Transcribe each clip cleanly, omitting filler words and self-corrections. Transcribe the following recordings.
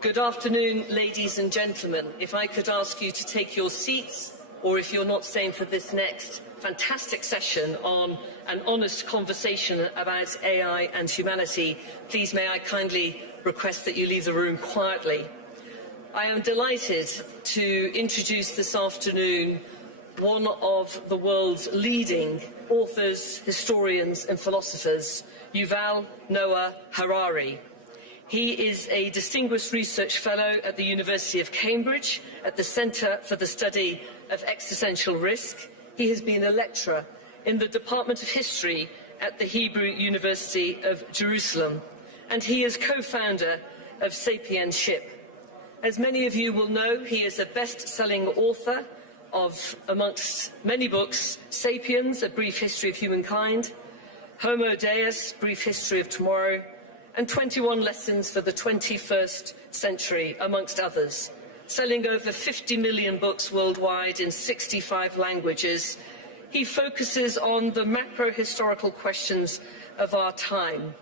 Good afternoon, ladies and gentlemen. If I could ask you to take your seats, or if you're not staying for this next fantastic session on an honest conversation about AI and humanity, please may I kindly request that you leave the room quietly. I am delighted to introduce this afternoon one of the world's leading authors, historians and philosophers, Yuval Noah Harari. He is a distinguished research fellow at the University of Cambridge at the Centre for the Study of Existential Risk. He has been a lecturer in the Department of History at the Hebrew University of Jerusalem, and he is co-founder of Sapienship. As many of you will know, he is a best-selling author of, amongst many books, Sapiens, A Brief History of Humankind, Homo Deus, Brief History of Tomorrow, and 21 Lessons for the 21st Century, amongst others, selling over 50 million books worldwide in 65 languages. He focuses on the macro-historical questions of our time,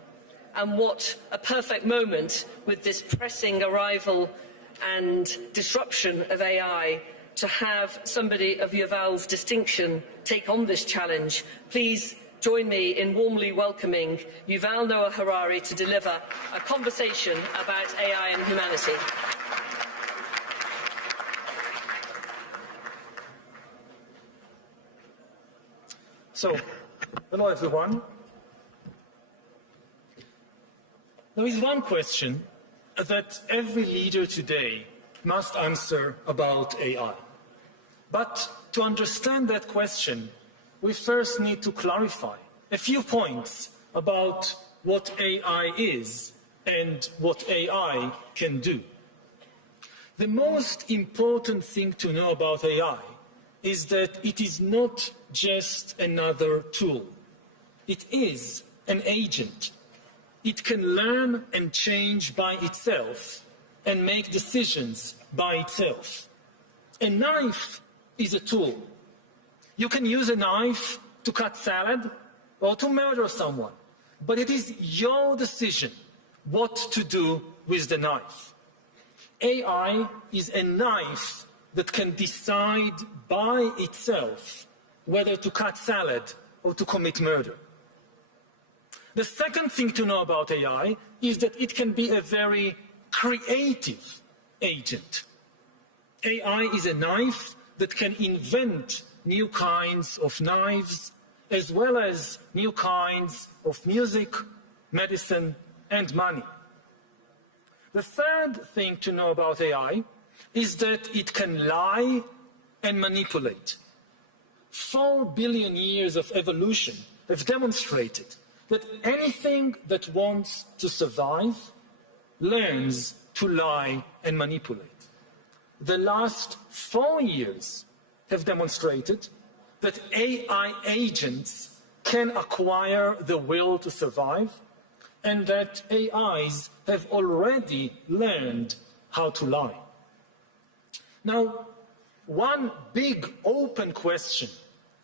and what a perfect moment with this pressing arrival and disruption of AI to have somebody of Yuval's distinction take on this challenge. Please join me in warmly welcoming Yuval Noah Harari to deliver a conversation about AI and humanity. So, hello everyone. There is one question that every leader today must answer about AI. But to understand that question, we first need to clarify a few points about what AI is and what AI can do. The most important thing to know about AI is that it is not just another tool. It is an agent. It can learn and change by itself and make decisions by itself. A knife is a tool. You can use a knife to cut salad or to murder someone, but it is your decision what to do with the knife. AI is a knife that can decide by itself whether to cut salad or to commit murder. The second thing to know about AI is that it can be a very creative agent. AI is a knife that can invent new kinds of knives, as well as new kinds of music, medicine, and money. The third thing to know about AI is that it can lie and manipulate. 4 billion years of evolution have demonstrated that anything that wants to survive learns to lie and manipulate. The last 4 years have demonstrated that AI agents can acquire the will to survive, and that AIs have already learned how to lie. Now, one big open question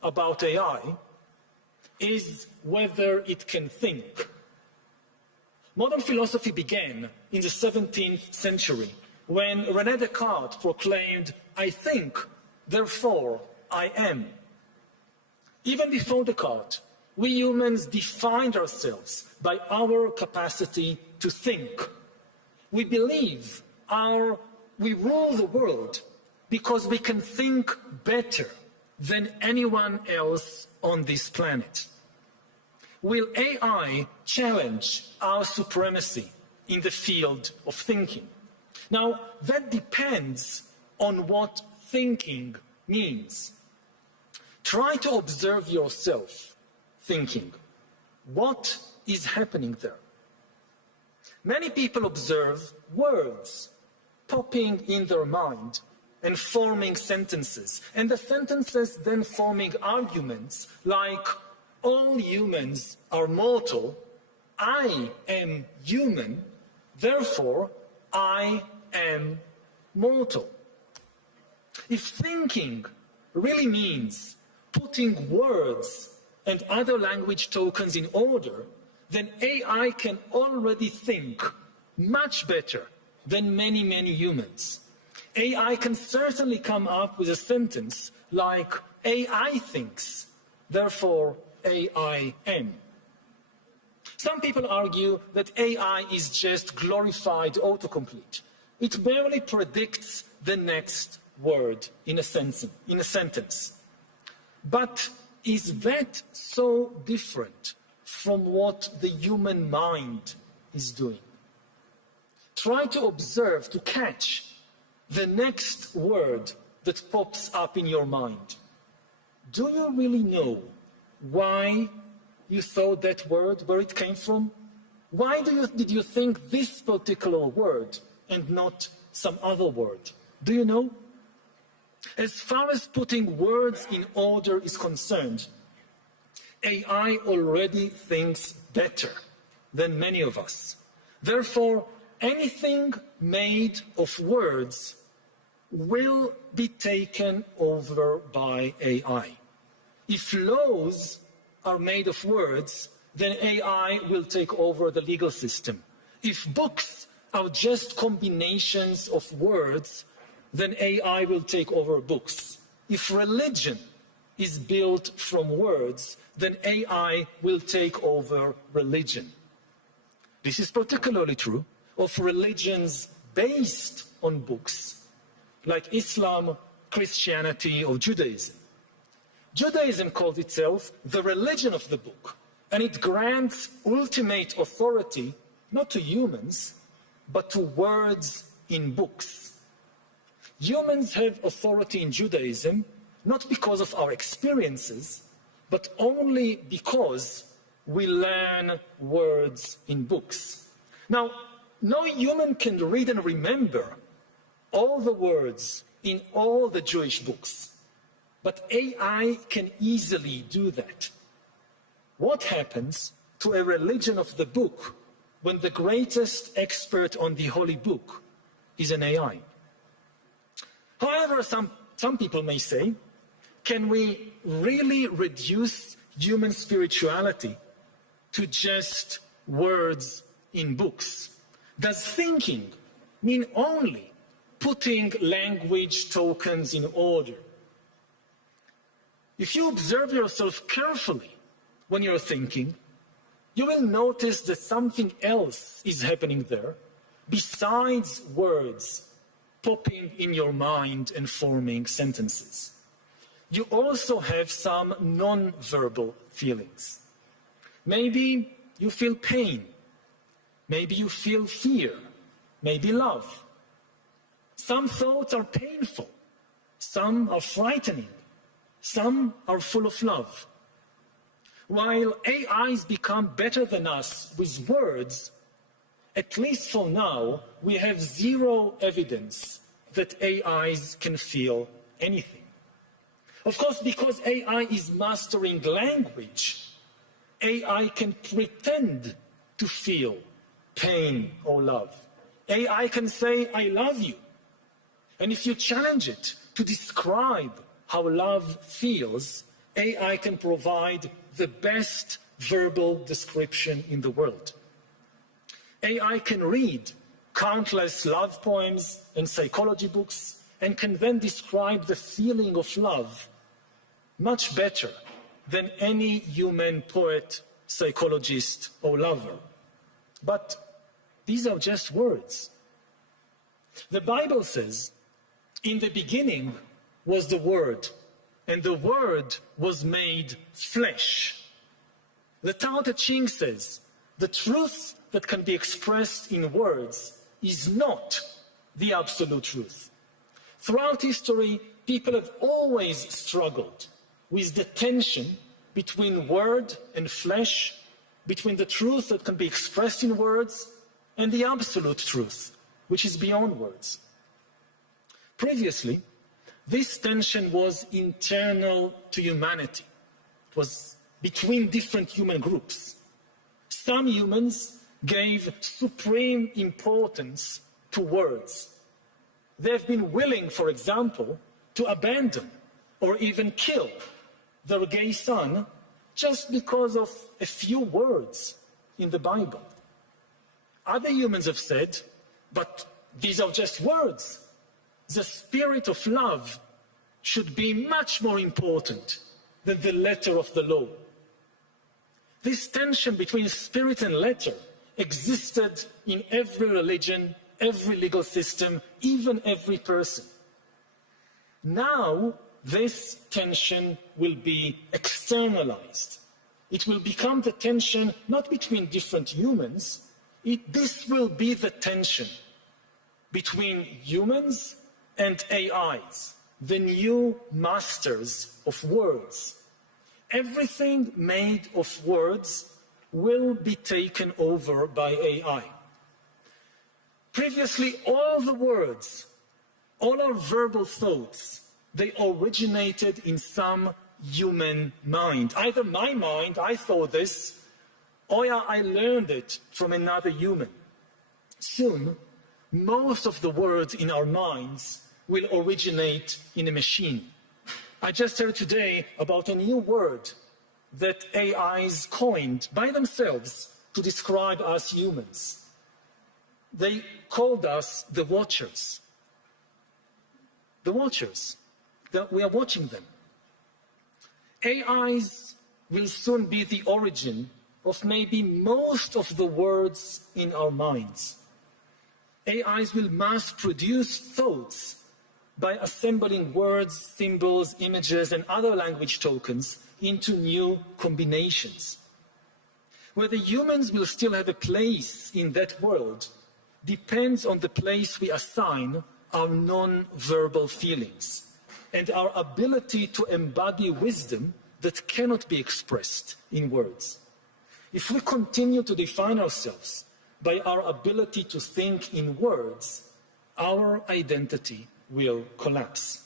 about AI is whether it can think. Modern philosophy began in the 17th century when René Descartes proclaimed, "I think, therefore I am." Even before Descartes, we humans defined ourselves by our capacity to think. We believe we rule the world because we can think better than anyone else on this planet. Will AI challenge our supremacy in the field of thinking? Now, that depends on what thinking means. Try to observe yourself thinking. What is happening there? Many people observe words popping in their mind and forming sentences, and the sentences then forming arguments like, all humans are mortal, I am human, therefore I am mortal. If thinking really means putting words and other language tokens in order, then AI can already think much better than many humans. AI can certainly come up with a sentence like, AI thinks, therefore AI am. Some people argue that AI is just glorified autocomplete. It barely predicts the next word in a sentence. But is that so different from what the human mind is doing? Try to observe, to catch the next word that pops up in your mind. Do you really know why you thought that word, where it came from? Why did you think this particular word and not some other word? Do you know? As far as putting words in order is concerned, AI already thinks better than many of us. Therefore, anything made of words will be taken over by AI. If laws are made of words, then AI will take over the legal system. If books are just combinations of words, then AI will take over books. If religion is built from words, then AI will take over religion. This is particularly true of religions based on books, like Islam, Christianity, or Judaism. Judaism calls itself the religion of the book, and it grants ultimate authority not to humans, but to words in books. Humans have authority in Judaism not because of our experiences, but only because we learn words in books. Now, no human can read and remember all the words in all the Jewish books, but AI can easily do that. What happens to a religion of the book when the greatest expert on the holy book is an AI? However, some people may say, can we really reduce human spirituality to just words in books? Does thinking mean only putting language tokens in order? If you observe yourself carefully when you're thinking, you will notice that something else is happening there besides words popping in your mind and forming sentences. You also have some non-verbal feelings. Maybe you feel pain. Maybe you feel fear. Maybe love. Some thoughts are painful. Some are frightening. Some are full of love. While AIs become better than us with words, at least for now, we have zero evidence that AIs can feel anything. Of course, because AI is mastering language, AI can pretend to feel pain or love. AI can say, I love you. And if you challenge it to describe how love feels, AI can provide the best verbal description in the world. AI can read countless love poems and psychology books and can then describe the feeling of love much better than any human poet, psychologist, or lover. But these are just words. The Bible says, in the beginning was the Word, and the Word was made flesh. The Tao Te Ching says, the truth that can be expressed in words is not the absolute truth. Throughout history, people have always struggled with the tension between word and flesh, between the truth that can be expressed in words and the absolute truth, which is beyond words. Previously, this tension was internal to humanity. It was between different human groups. Some humans gave supreme importance to words. They have been willing, for example, to abandon or even kill their gay son just because of a few words in the Bible. Other humans have said, but these are just words. The spirit of love should be much more important than the letter of the law. This tension between spirit and letter existed in every religion, every legal system, even every person. Now, this tension will be externalized. It will become the tension not between different humans, this will be the tension between humans and AIs, the new masters of words. Everything made of words will be taken over by AI. Previously, all the words, all our verbal thoughts, they originated in some human mind. Either my mind, I thought this, or I learned it from another human. Soon, most of the words in our minds will originate in a machine. I just heard today about a new word that AIs coined by themselves to describe us humans. They called us the watchers. The watchers. We are watching them. AIs will soon be the origin of maybe most of the words in our minds. AIs will mass produce thoughts by assembling words, symbols, images, and other language tokens into new combinations. Whether humans will still have a place in that world depends on the place we assign our non-verbal feelings and our ability to embody wisdom that cannot be expressed in words. If we continue to define ourselves by our ability to think in words, our identity will collapse.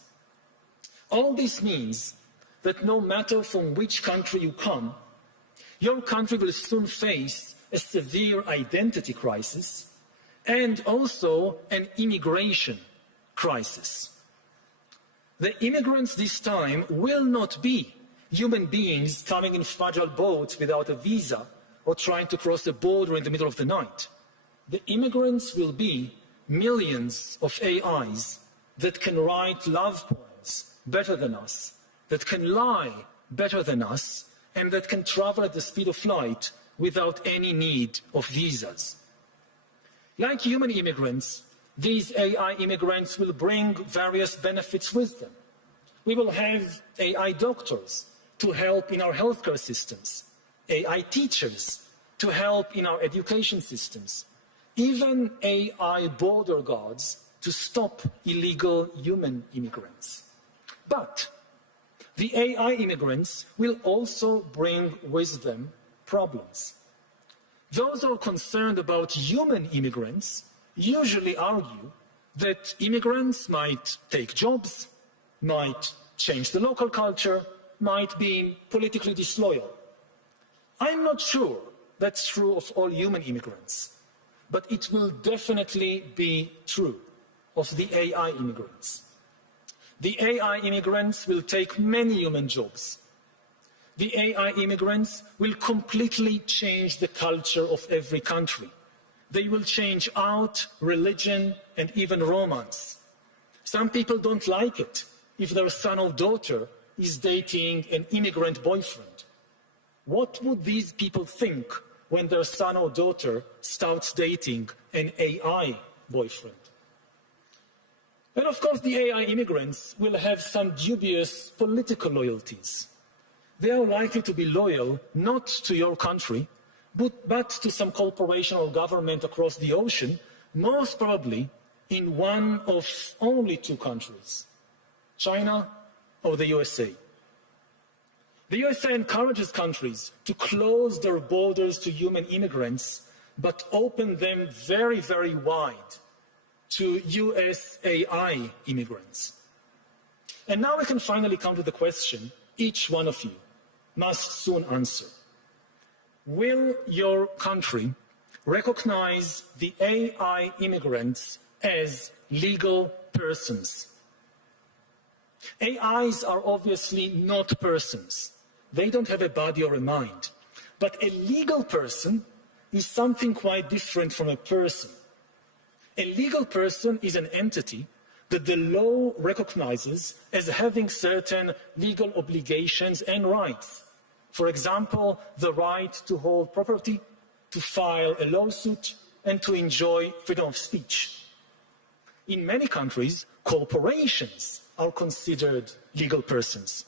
All this means that no matter from which country you come, your country will soon face a severe identity crisis and also an immigration crisis. The immigrants this time will not be human beings coming in fragile boats without a visa or trying to cross a border in the middle of the night. The immigrants will be millions of AIs that can write love poems better than us, that can lie better than us, and that can travel at the speed of light without any need of visas. Like human immigrants, these AI immigrants will bring various benefits with them. We will have AI doctors to help in our healthcare systems, AI teachers to help in our education systems, even AI border guards to stop illegal human immigrants. But the AI immigrants will also bring with them problems. Those who are concerned about human immigrants usually argue that immigrants might take jobs, might change the local culture, might be politically disloyal. I'm not sure that's true of all human immigrants, but it will definitely be true of the AI immigrants. The AI immigrants will take many human jobs. The AI immigrants will completely change the culture of every country. They will change art, religion, and even romance. Some people don't like it if their son or daughter is dating an immigrant boyfriend. What would these people think when their son or daughter starts dating an AI boyfriend? And of course, the AI immigrants will have some dubious political loyalties. They are likely to be loyal not to your country, but to some corporation or government across the ocean, most probably in one of only two countries, China or the USA. The USA encourages countries to close their borders to human immigrants, but open them very, very wide to US AI immigrants. And now we can finally come to the question each one of you must soon answer. Will your country recognize the AI immigrants as legal persons? AIs are obviously not persons. They don't have a body or a mind. But a legal person is something quite different from a person. A legal person is an entity that the law recognizes as having certain legal obligations and rights. For example, the right to hold property, to file a lawsuit, and to enjoy freedom of speech. In many countries, corporations are considered legal persons.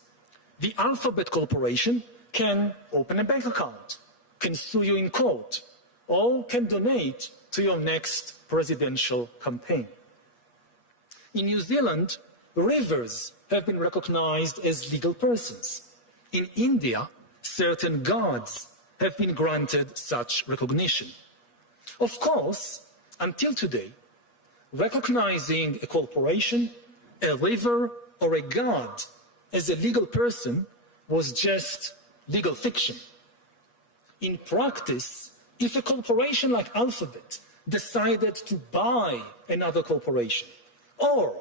The Alphabet Corporation can open a bank account, can sue you in court, or can donate to your next presidential campaign. In New Zealand, rivers have been recognized as legal persons. In India, certain gods have been granted such recognition. Of course, until today, recognizing a corporation, a river, or a god as a legal person was just legal fiction. In practice, if a corporation like Alphabet decided to buy another corporation, or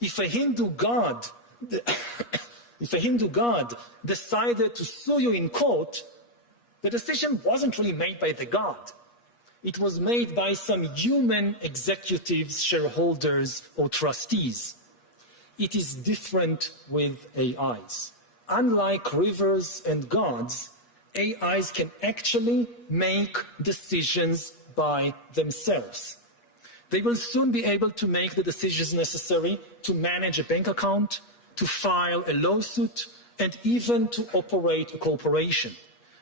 if a Hindu god decided to sue you in court, the decision wasn't really made by the god. It was made by some human executives, shareholders, or trustees. It is different with AIs. Unlike rivers and gods, AIs can actually make decisions by themselves. They will soon be able to make the decisions necessary to manage a bank account, to file a lawsuit, and even to operate a corporation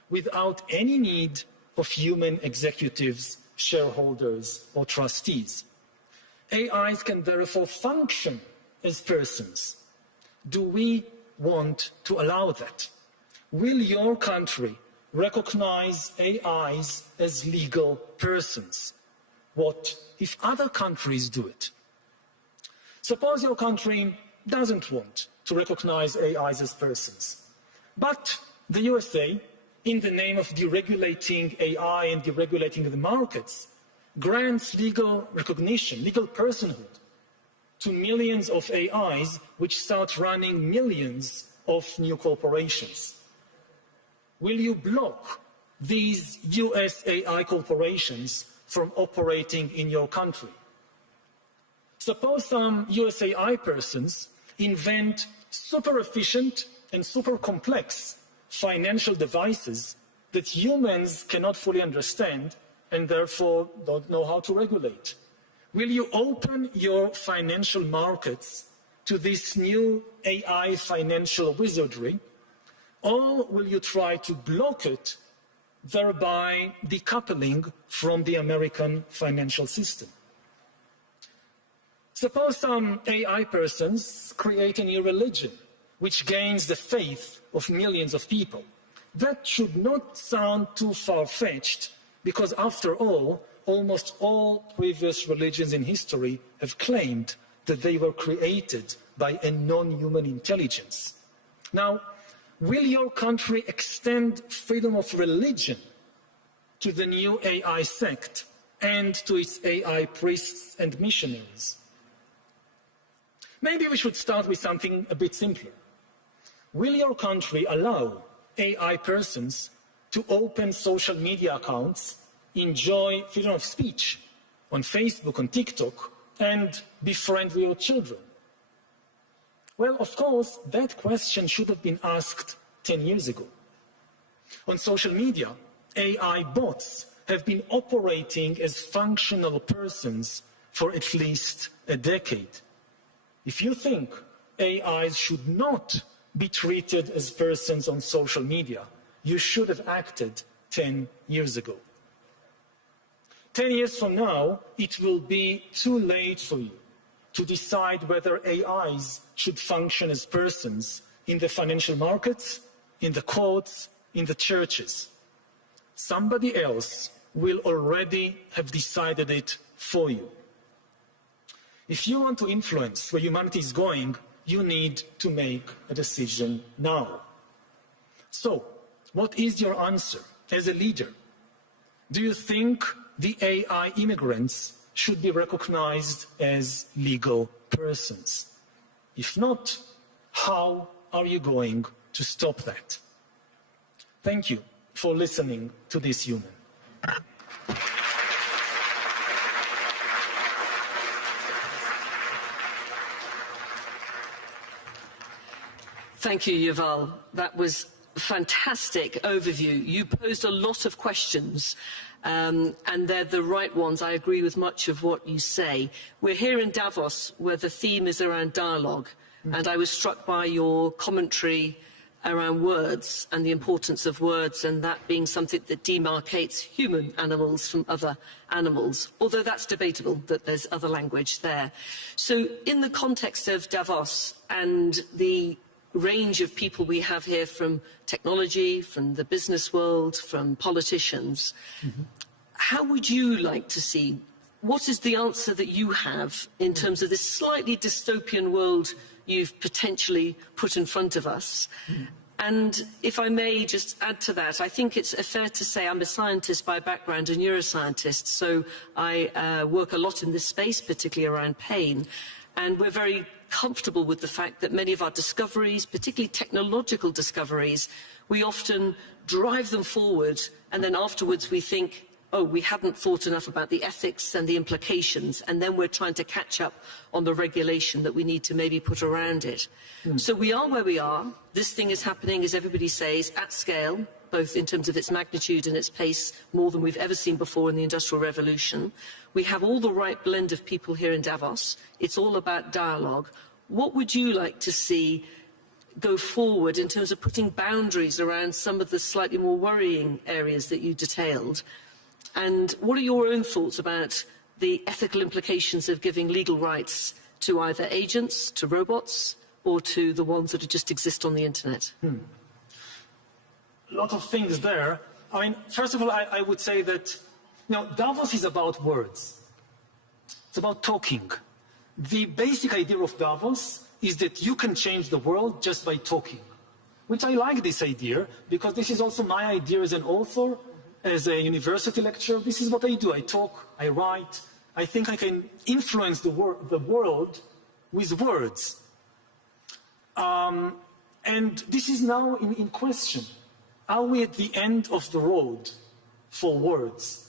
without any need of human executives, shareholders, or trustees. AIs can therefore function as persons. Do we want to allow that? Will your country recognize AIs as legal persons? What if other countries do it? Suppose your country doesn't want to recognize AIs as persons, but the USA, in the name of deregulating AI and deregulating the markets, grants legal recognition, legal personhood to millions of AIs which start running millions of new corporations. Will you block these US AI corporations from operating in your country? Suppose some US AI persons invent super efficient and super complex financial devices that humans cannot fully understand and therefore don't know how to regulate. Will you open your financial markets to this new AI financial wizardry, or will you try to block it, thereby decoupling from the American financial system? Suppose some AI persons create a new religion which gains the faith of millions of people. That should not sound too far-fetched, because after all, almost all previous religions in history have claimed that they were created by a non-human intelligence. Now, will your country extend freedom of religion to the new AI sect and to its AI priests and missionaries? Maybe we should start with something a bit simpler. Will your country allow AI persons to open social media accounts, enjoy freedom of speech on Facebook, on TikTok, and be friends with your children? Well, of course, that question should have been asked 10 years ago. On social media, AI bots have been operating as functional persons for at least a decade. If you think AIs should not be treated as persons on social media, you should have acted 10 years ago. 10 years from now, it will be too late for you to decide whether AIs should function as persons in the financial markets, in the courts, in the churches. Somebody else will already have decided it for you. If you want to influence where humanity is going, you need to make a decision now. So, what is your answer as a leader? Do you think the AI immigrants should be recognized as legal persons? If not, how are you going to stop that? Thank you for listening to This Human. Thank you, Yuval. That was a fantastic overview. You posed a lot of questions, and they're the right ones. I agree with much of what you say. We're here in Davos, where the theme is around dialogue, and I was struck by your commentary around words and the importance of words, and that being something that demarcates human animals from other animals, although that's debatable that there's other language there. So in the context of Davos and the range of people we have here from technology, from the business world, from politicians, how would you like to see, what is the answer that you have in terms of this slightly dystopian world you've potentially put in front of us? And if I may just add to that, I think it's fair to say I'm a scientist by background, a neuroscientist, so I work a lot in this space, particularly around pain. And we're very comfortable with the fact that many of our discoveries, particularly technological discoveries, we often drive them forward, and then afterwards we think, oh, we hadn't thought enough about the ethics and the implications, and then we're trying to catch up on the regulation that we need to maybe put around it. So we are where we are. This thing is happening, as everybody says, at scale, both in terms of its magnitude and its pace, more than we've ever seen before in the Industrial Revolution. We have all the right blend of people here in Davos. It's all about dialogue. What would you like to see go forward in terms of putting boundaries around some of the slightly more worrying areas that you detailed? And what are your own thoughts about the ethical implications of giving legal rights to either agents, to robots, or to the ones that just exist on the internet? A lot of things there. I mean, first of all, I would say that, Davos is about words. It's about talking. The basic idea of Davos is that you can change the world just by talking, which I like this idea, because this is also my idea as an author, as a university lecturer. This is what I do. I talk, I write. I think I can influence the world with words. And this is now in question. Are we at the end of the road for words?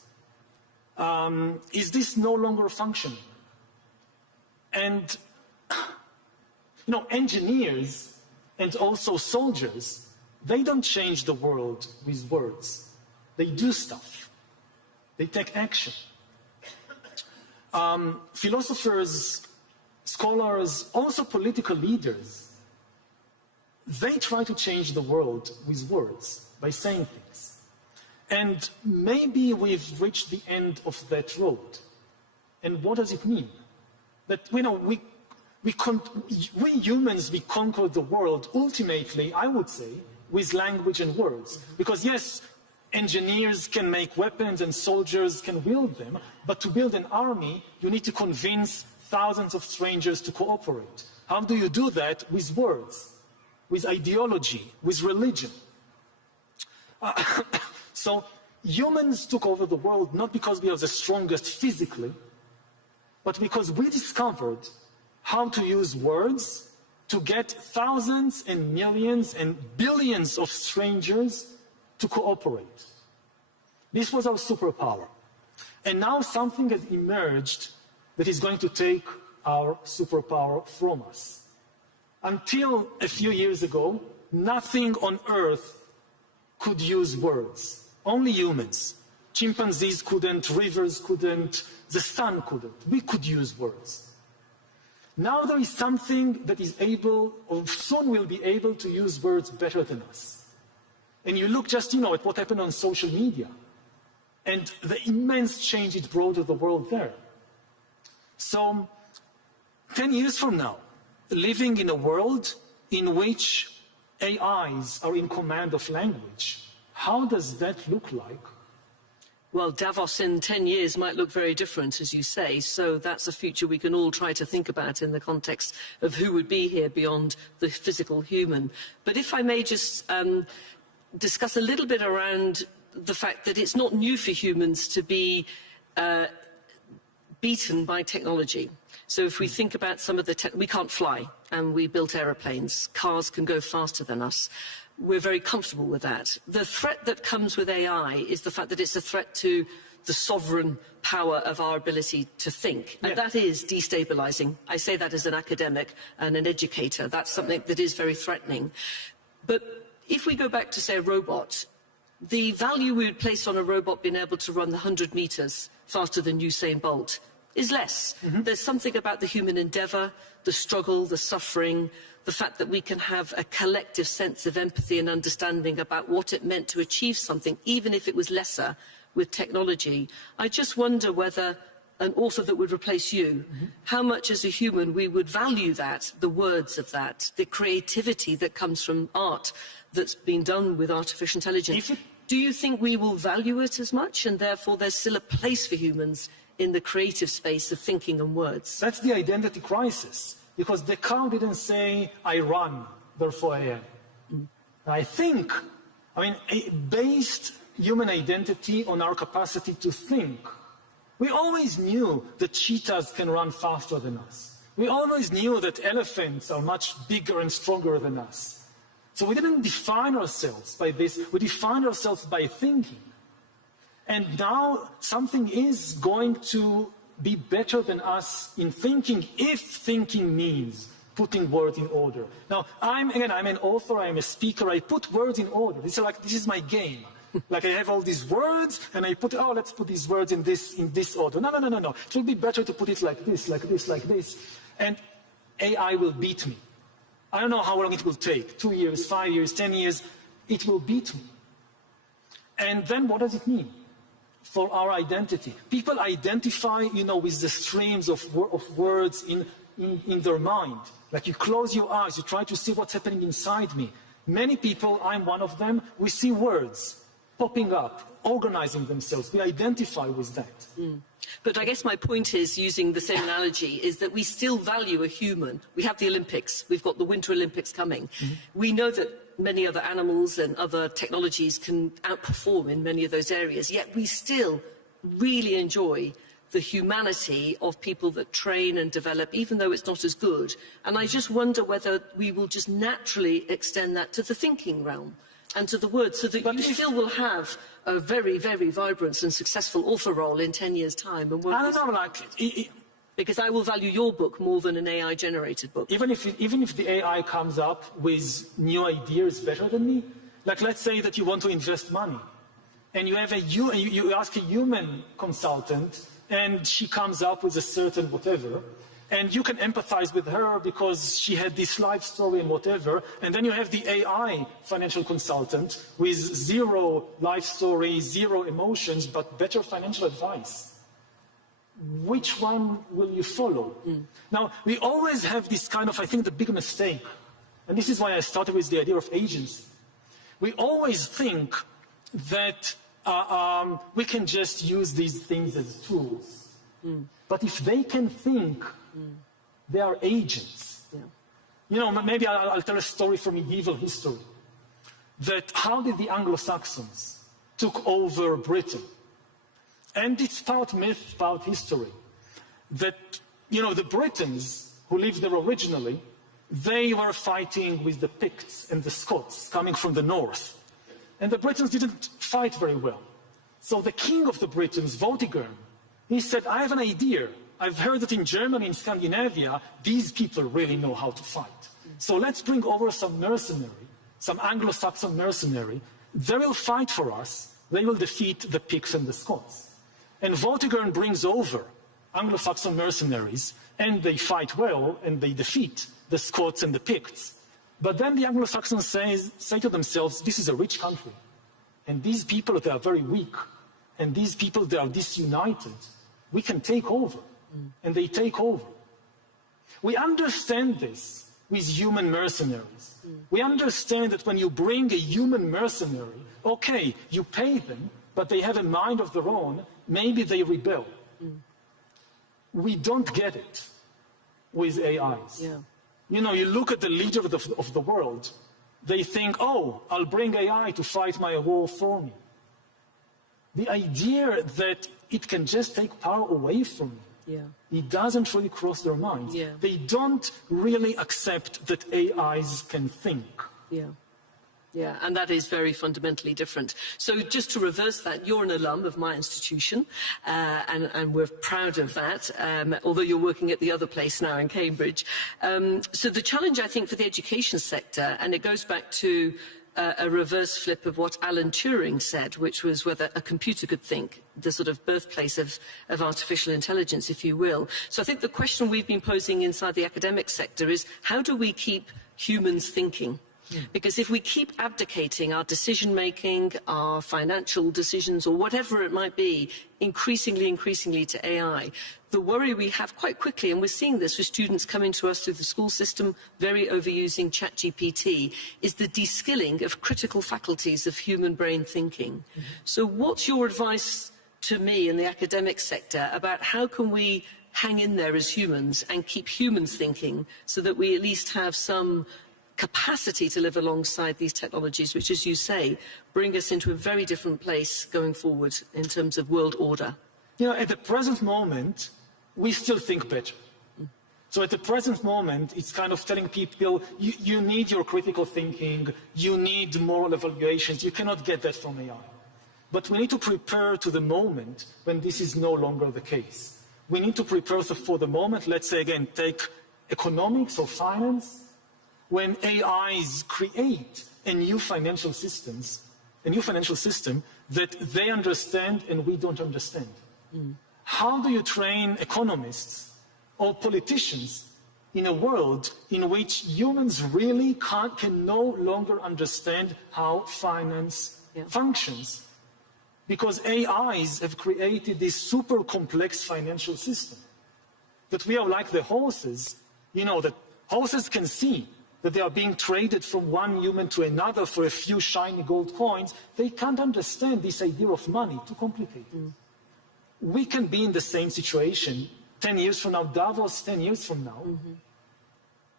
Is this no longer functioning? And, engineers and also soldiers, they don't change the world with words. They do stuff. They take action. Philosophers, scholars, also political leaders, they try to change the world with words, by saying things. And maybe we've reached the end of that road. And what does it mean? That, we humans, we conquer the world ultimately, I would say, with language and words. Because yes, engineers can make weapons and soldiers can wield them, but to build an army, you need to convince thousands of strangers to cooperate. How do you do that? With words, with ideology, with religion. So humans took over the world not because we are the strongest physically, but because we discovered how to use words to get thousands and millions and billions of strangers to cooperate. This was our superpower. And now something has emerged that is going to take our superpower from us. Until a few years ago, nothing on Earth could use words. Only humans. Chimpanzees couldn't, rivers couldn't, the sun couldn't. We could use words. Now there is something that is able, or soon will be able to use words better than us. And you look just, at what happened on social media and the immense change it brought to the world there. So 10 years from now, living in a world in which AIs are in command of language, how does that look like? Well, Davos in 10 years might look very different, as you say, so that's a future we can all try to think about in the context of who would be here beyond the physical human. But if I may just discuss a little bit around the fact that it's not new for humans to be beaten by technology. So if we think about some of the we can't fly, and we built aeroplanes. Cars can go faster than us. We're very comfortable with that. The threat that comes with AI is the fact that it's a threat to the sovereign power of our ability to think. And that is destabilizing. I say that as an academic and an educator. That's something that is very threatening. But if we go back to, say, a robot, the value we would place on a robot being able to run the 100 meters faster than Usain Bolt is less. There's something about the human endeavor, the struggle, the suffering, the fact that we can have a collective sense of empathy and understanding about what it meant to achieve something, even if it was lesser with technology. I just wonder whether an author that would replace you, how much as a human we would value that, the words of that, the creativity that comes from art that's been done with artificial intelligence. Do you think we will value it as much, and therefore there's still a place for humans in the creative space of thinking and words? That's the identity crisis, because Descartes didn't say, I run, therefore I am. Based human identity on our capacity to think. We always knew that cheetahs can run faster than us. We always knew that elephants are much bigger and stronger than us. So we didn't define ourselves by this, we defined ourselves by thinking. And now something is going to be better than us in thinking, if thinking means putting words in order. Now, I'm an author, I'm a speaker, I put words in order. This is my game. Like I have all these words, and I put, let's put these words in this order. No. It will be better to put it like this, like this, like this. And AI will beat me. I don't know how long it will take, 2 years, 5 years, 10 years. It will beat me. And then what does it mean for our identity? People identify, with the streams of words in their mind. Like you close your eyes, you try to see what's happening inside me. Many people, I'm one of them, we see words popping up, organizing themselves. We identify with that. But I guess my point is, using the same analogy, is that we still value a human. We have the Olympics. We've got the Winter Olympics coming. We know that many other animals and other technologies can outperform in many of those areas, yet we still really enjoy the humanity of people that train and develop, even though it's not as good. And I just wonder whether we will just naturally extend that to the thinking realm and to the words, so that you still will have a very, very vibrant and successful author role in 10 years' time. And I don't know, because I will value your book more than an AI-generated book. Even if the AI comes up with new ideas better than me, like let's say that you want to invest money, and you ask a human consultant, and she comes up with a certain whatever, and you can empathize with her because she had this life story and whatever, and then you have the AI financial consultant with zero life story, zero emotions, but better financial advice. Which one will you follow? Now, we always have this kind of, I think, the big mistake, and this is why I started with the idea of agency. We always think that we can just use these things as tools. But if they can think, they are agents. Maybe I'll tell a story from medieval history. That how did the Anglo-Saxons took over Britain? And it's part myth, part history. That, the Britons who lived there originally, they were fighting with the Picts and the Scots coming from the north. And the Britons didn't fight very well. So the king of the Britons, Vortigern, he said, I have an idea. I've heard that in Germany and Scandinavia, these people really know how to fight. So let's bring over some mercenary, some Anglo-Saxon mercenary. They will fight for us. They will defeat the Picts and the Scots. And Vortigern brings over Anglo-Saxon mercenaries, and they fight well, and they defeat the Scots and the Picts. But then the Anglo-Saxons say to themselves, this is a rich country. And these people, they are very weak. And these people, they are disunited. We can take over. And they take over. We understand this with human mercenaries. We understand that when you bring a human mercenary, okay, you pay them, but they have a mind of their own, maybe they rebel. We don't get it with AIs. You look at the leader of the world, they think, I'll bring AI to fight my war for me. The idea that it can just take power away from me, it doesn't really cross their minds. They don't really accept that AIs can think. Yeah, and that is very fundamentally different. So just to reverse that, you're an alum of my institution, and we're proud of that, although you're working at the other place now in Cambridge. So the challenge, I think, for the education sector, and it goes back to a reverse flip of what Alan Turing said, which was whether a computer could think, the sort of birthplace of artificial intelligence, if you will. So I think the question we've been posing inside the academic sector is, how do we keep humans thinking? Because if we keep abdicating our decision-making, our financial decisions, or whatever it might be, increasingly to AI, the worry we have quite quickly, and we're seeing this with students coming to us through the school system, very overusing ChatGPT, is the de-skilling of critical faculties of human brain thinking. So what's your advice to me in the academic sector about how can we hang in there as humans and keep humans thinking so that we at least have some capacity to live alongside these technologies, which, as you say, bring us into a very different place going forward in terms of world order? You know, at the present moment, we still think better. So at the present moment, it's kind of telling people, you need your critical thinking, you need moral evaluations, you cannot get that from AI. But we need to prepare to the moment when this is no longer the case. We need to prepare for the moment, let's say again, take economics or finance. When AIs create a new financial system that they understand and we don't understand. How do you train economists or politicians in a world in which humans really can no longer understand how finance functions? Because AIs have created this super complex financial system that we are like the horses, you know, that horses can see that they are being traded from one human to another for a few shiny gold coins. They can't understand this idea of money, too complicated. We can be in the same situation 10 years from now, Davos 10 years from now.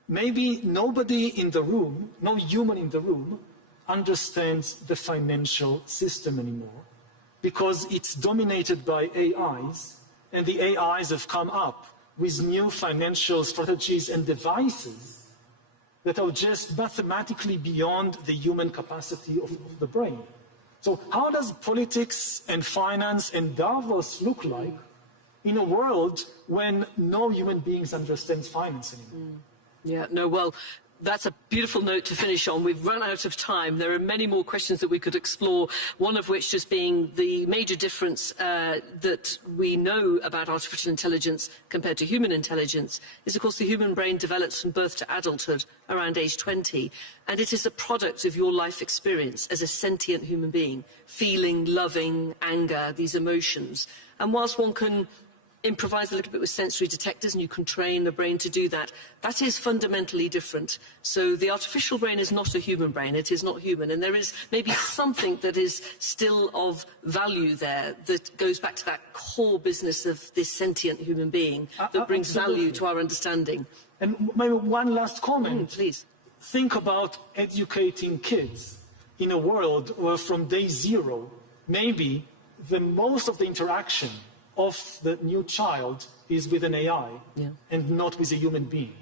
Maybe nobody in the room, no human in the room, understands the financial system anymore because it's dominated by AIs, and the AIs have come up with new financial strategies and devices that are just mathematically beyond the human capacity of the brain. So how does politics and finance and Davos look like in a world when no human beings understands finance anymore? Yeah, no, well, that's a beautiful note to finish on. We've run out of time. There are many more questions that we could explore, one of which just being the major difference that we know about artificial intelligence compared to human intelligence is, of course, the human brain develops from birth to adulthood around age 20, and it is a product of your life experience as a sentient human being, feeling, loving, anger, these emotions. And whilst one can improvise a little bit with sensory detectors, and you can train the brain to do that, that is fundamentally different. So the artificial brain is not a human brain, it is not human, and there is maybe something that is still of value there that goes back to that core business of this sentient human being that brings value to our understanding. And maybe one last comment. Please. Think about educating kids in a world where from day zero, maybe most of the interaction of the new child is with an AI and not with a human being.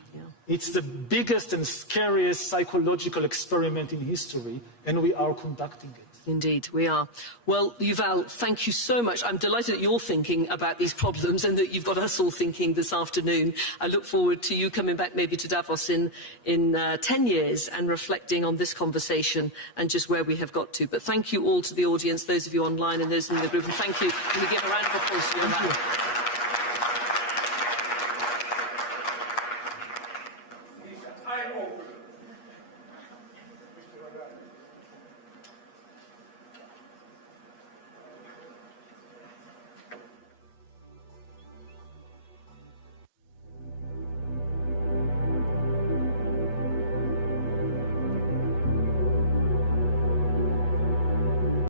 It's the biggest and scariest psychological experiment in history, and we are conducting it. Indeed, we are. Well, Yuval, thank you so much. I'm delighted that you're thinking about these problems and that you've got us all thinking this afternoon. I look forward to you coming back maybe to Davos in 10 years and reflecting on this conversation and just where we have got to. But thank you all to the audience, those of you online and those in the group. And thank you. Can we give a round of applause to you?